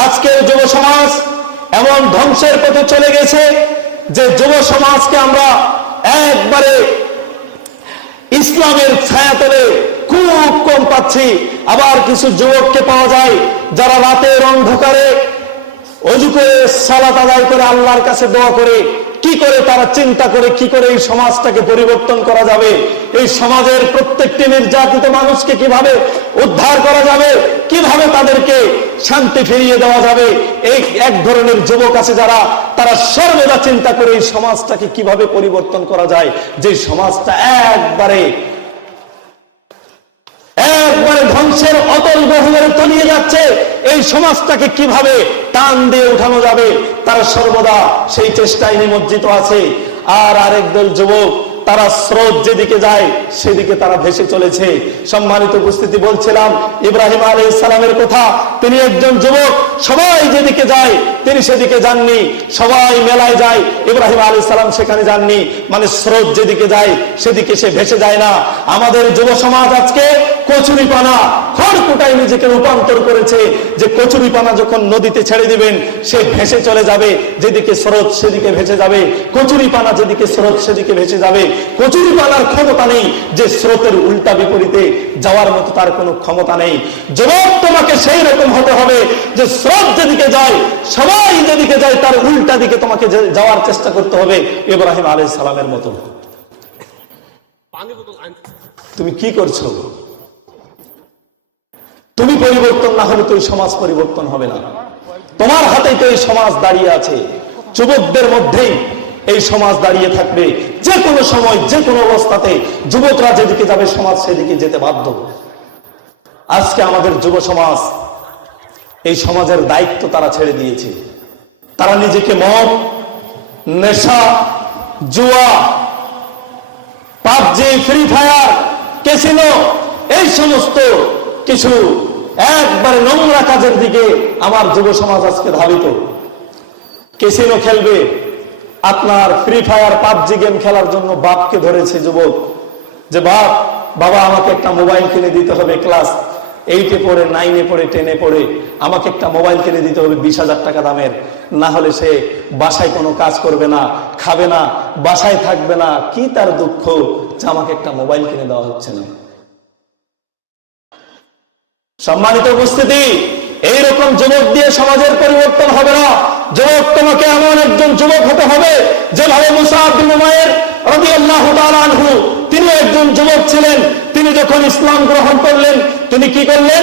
আজকের যুব সমাজ এমন ধ্বংসের পথে চলে গেছে যে যুব সমাজকে আমরা একবারে ইসলামের ছায়াতলে খুব কম পাচ্ছি। আবার কিছু যুবককে পাওয়া যায় যারা রাতের অন্ধকারে ওযু করে সালাত আদায় করে আল্লাহর কাছে দোয়া করে, কি করে তারা চিন্তা করে কি করে এই সমাজটাকে পরিবর্তন করা যাবে, এই সমাজের প্রত্যেকটি নির্যাতিত মানুষকে কিভাবে উদ্ধার করা যাবে, কিভাবে তাদেরকে শান্তি ফিরিয়ে দেওয়া যাবে। এই এক ধরনের যুবক আছে যারা তারা সর্বদা চিন্তা করে এই সমাজটাকে কিভাবে পরিবর্তন করা যায়, যে সমাজটা একবারে ধ্বংসের অতল গহ্বরে তলিয়ে যাচ্ছে, এই সমাজটাকে কিভাবে টান দিয়ে উঠানো যাবে, তারা সর্বদা সেই চেষ্টায় নিমজ্জিত আছে। আর আরেক দল যুবক তারা স্রোত যেদিকে যায় সেদিকে তারা ভেসে চলেছে। সম্মানিত উপস্থিতি, বলছিলাম ইব্রাহিম আলাইহিস সালামের কথা। তিনি একজন যুবক, সবাই যেদিকে যায় তিনি সেদিকে যাননি, সবাই মেলায় যায়, ইব্রাহিম আলাইহিস সালাম সেখানে যাননি। মানে স্রোত যেদিকে যায় সেদিকে সে ভেসে যায় না। আমাদের যুব সমাজ আজকে কচুরিপানা, খড়কুটায় নিজেকে রূপান্তর করেছে যে কচুরিপানা যখন নদীতে ছেড়ে দিবেন সে ভেসে চলে যাবে, যেদিকে স্রোত সেদিকে ভেসে যাবে, কচুরিপানা যেদিকে স্রোত সেদিকে ভেসে যাবে। কচুরিপানার ক্ষমতা নেই যে স্রোতের উল্টা বিপরীতে যাওয়ার মতো তার কোনো ক্ষমতা নেই। যুবক, তোমাকে সেই রকম হতে হবে যে স্রোত যেদিকে যায়, সবাই যেদিকে যায় তার উল্টা দিকে তোমাকে যাওয়ার চেষ্টা করতে হবে, ইব্রাহিম আলাইহিস সালামের মতো। তুমি কি করছো? তুমি পরিবর্তন না হলে তো এই সমাজ পরিবর্তন হবে না। তোমার হাতেই তো এই সমাজ দাঁড়িয়ে আছে। যুবকদের মধ্যেই এই সমাজ দাঁড়িয়ে থাকবে। যে কোনো সময় যে কোনো অবস্থাতে যুবকরা যেদিকে যাবে সমাজ সেদিকে যেতে বাধ্য। আজকে আমাদের যুব সমাজ এই সমাজের দায়িত্ব তারা ছেড়ে দিয়েছে। তারা নিজেকে মদ, নেশা, জুয়া, পাবজি, ফ্রি ফায়ার, ক্যাসিনো, এই সমস্ত কিছু একবারে নোংরা কাজের দিকে আমার যুব সমাজ আজকে ধাবিত। ক্যাসিনো খেলবে, আপনার ফ্রি ফায়ার, পাবজি গেম খেলার জন্য বাপকে ধরেছে যুবক যে বাবা আমাকে একটা মোবাইল কিনে দিতে হবে, ক্লাস 8-এ পড়ে, 9-এ পড়ে, 10-এ পড়ে, আমাকে একটা মোবাইল কিনে দিতে হবে 20,000 টাকা দামের, না হলে সে বাসায় কোনো কাজ করবে না, খাবে না, বাসায় থাকবে না। কি তার দুঃখ যে আমাকে একটা মোবাইল কিনে দেওয়া হচ্ছে না। সম্মানিত উপস্থিতি, এইরকম যুবক দিয়ে সমাজের পরিবর্তন হবে না। যুবক, তোমাকে এমন একজন যুবক হতে হবে যেভাবে মুসাব বিন উমাইর রাদিয়াল্লাহু তাআলা আনহু, তিনি একজন যুবক ছিলেন। তিনি যখন ইসলাম গ্রহণ করলেন তিনি কি করলেন?